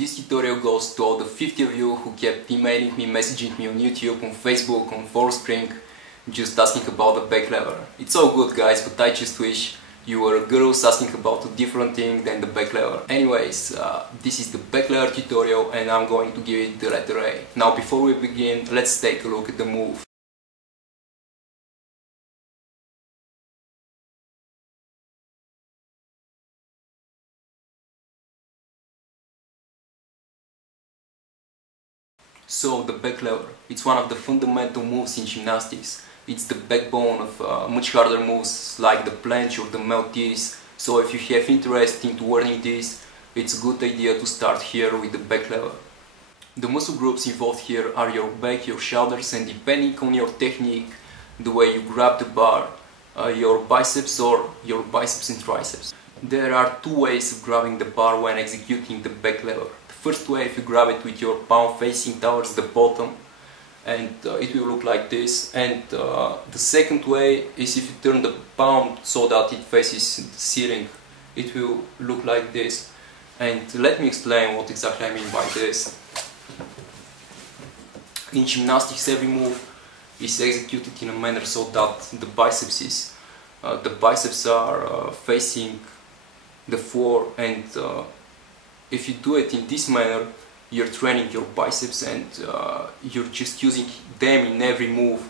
this tutorial goes to all the 50 of you who kept emailing me, messaging me on YouTube, on Facebook, on Forspring, just asking about the back lever. It's all good, guys, but I just wish you were girls asking about a different thing than the back lever. Anyways, this is the back lever tutorial and I'm going to give it the letter A. Now before we begin, let's take a look at the move. So the back lever, it's one of the fundamental moves in gymnastics. It's the backbone of much harder moves like the planche or the Maltese. So if you have interest in learning this, it's a good idea to start here with the back lever. The muscle groups involved here are your back, your shoulders, and depending on your technique, the way you grab the bar, your biceps or your biceps and triceps. There are two ways of grabbing the bar when executing the back lever. First way, if you grab it with your palm facing towards the bottom, and it will look like this. And the second way is if you turn the palm so that it faces the ceiling, it will look like this. And let me explain what exactly I mean by this. In gymnastics, every move is executed in a manner so that the biceps are facing the floor, and if you do it in this manner, you're training your biceps and you're just using them in every move.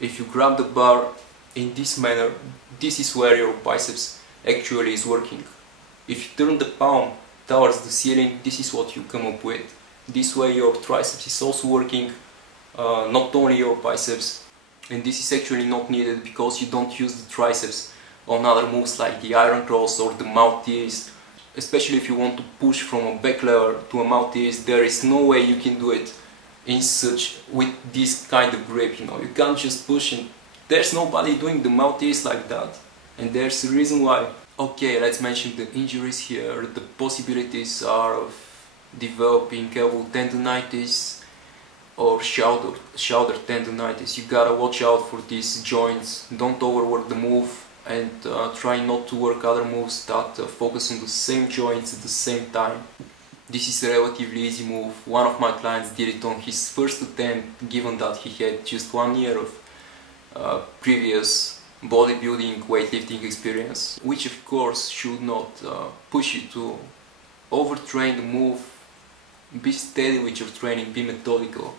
If you grab the bar in this manner, this is where your biceps actually is working. If you turn the palm towards the ceiling, this is what you come up with. This way your triceps is also working, not only your biceps. And this is actually not needed because you don't use the triceps on other moves like the iron cross or the Maltese. Especially if you want to push from a back lever to a Maltese, there is no way you can do it with this kind of grip, you know. You can't just push, and there's nobody doing the Maltese like that. And there's a reason why. Okay, let's mention the injuries here. The possibilities are of developing elbow tendonitis or shoulder tendonitis. You gotta watch out for these joints. Don't overwork the move, and try not to work other moves that focus on the same joints at the same time. This is a relatively easy move. One of my clients did it on his first attempt, given that he had just 1 year of previous bodybuilding, weightlifting experience, which of course should not push you to overtrain the move. Be steady with your training, be methodical.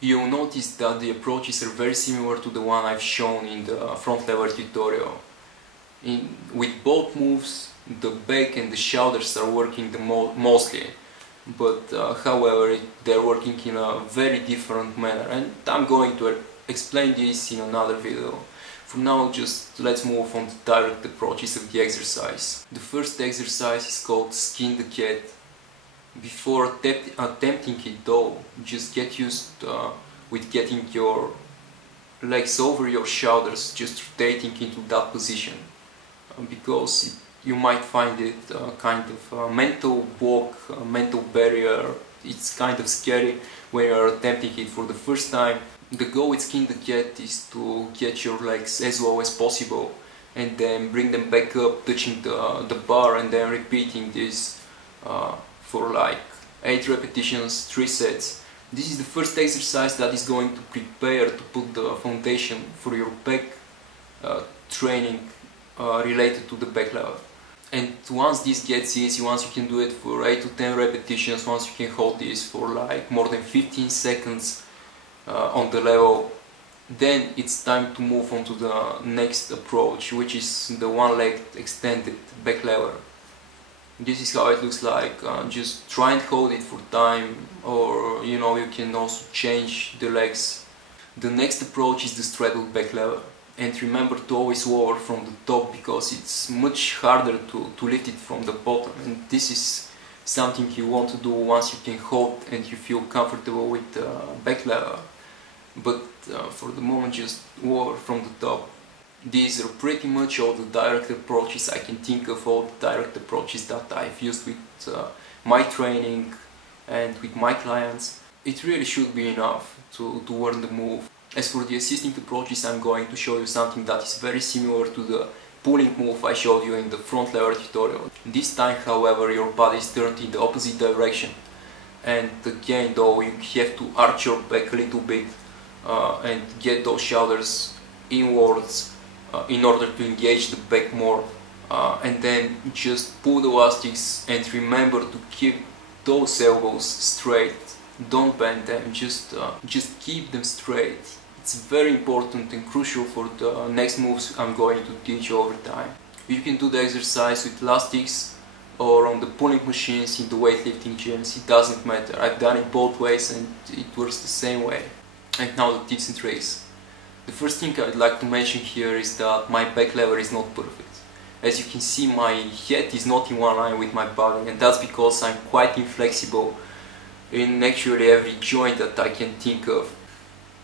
You'll notice that the approaches are very similar to the one I've shown in the front lever tutorial. With both moves, the back and the shoulders are working mostly, but however they're working in a very different manner, and I'm going to explain this in another video. For now, just let's move on to direct approaches of the exercise. The first exercise is called skin the cat. Before attempting it though, just get used with getting your legs over your shoulders, just rotating into that position. Because you might find it kind of a mental block, a mental barrier. It's kind of scary when you're attempting it for the first time. The goal with skin the cat is to get your legs as low as possible and then bring them back up, touching the bar, and then repeating this for like 8 repetitions, 3 sets. This is the first exercise that is going to prepare to put the foundation for your back training related to the back lever. And once this gets easy, once you can do it for 8 to 10 repetitions, once you can hold this for like more than 15 seconds on the level, then it's time to move on to the next approach, which is the one-legged extended back lever. This is how it looks like. Just try and hold it for time, or you know, you can also change the legs. The next approach is the straddled back lever. And remember to always lower from the top, because it's much harder to lift it from the bottom, and this is something you want to do once you can hold and you feel comfortable with the back lever. But for the moment, just lower from the top. These are pretty much all the direct approaches I can think of, all the direct approaches that I've used with my training and with my clients. It really should be enough to learn the move. As for the assisting approaches, I'm going to show you something that is very similar to the pulling move I showed you in the front lever tutorial. This time, however, your body is turned in the opposite direction. and again though you have to arch your back a little bit and get those shoulders inwards in order to engage the back more, and then just pull the elastics and remember to keep those elbows straight. Don't bend them, just keep them straight. It's very important and crucial for the next moves I'm going to teach over time. You can do the exercise with elastics or on the pulling machines in the weightlifting gyms, it doesn't matter. I've done it both ways and it works the same way. And now the tips and tricks. The first thing I'd like to mention here is that my back lever is not perfect. As you can see, my head is not in one line with my body, and that's because I'm quite inflexible in actually every joint that I can think of.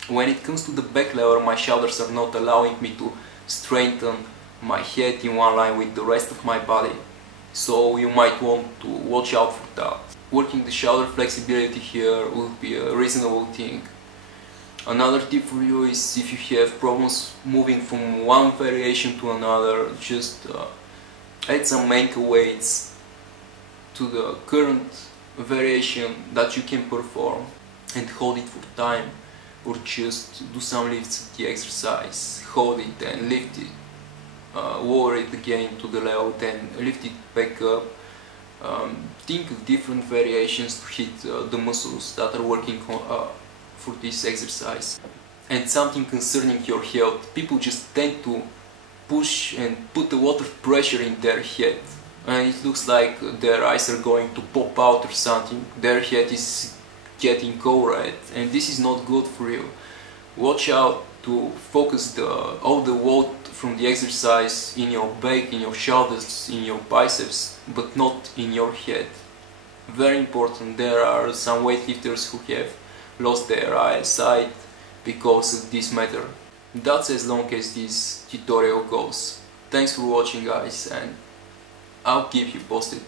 When it comes to the back lever, my shoulders are not allowing me to strengthen my head in one line with the rest of my body. So you might want to watch out for that. Working the shoulder flexibility here will be a reasonable thing. Another tip for you is, if you have problems moving from one variation to another, just add some ankle weights to the current variation that you can perform and hold it for time, or just do some lifts with the exercise, hold it and lift it, lower it again to the level, then lift it back up. Think of different variations to hit the muscles that are working for this exercise. And something concerning your health, people just tend to push and put a lot of pressure in their head, and it looks like their eyes are going to pop out or something. Their head is getting cold, right? And this is not good for you. Watch out to focus all the weight from the exercise in your back, in your shoulders, in your biceps, but not in your head. Very important. There are some weightlifters who have lost their eyesight because of this matter. That's as long as this tutorial goes. Thanks for watching, guys, and I'll keep you posted.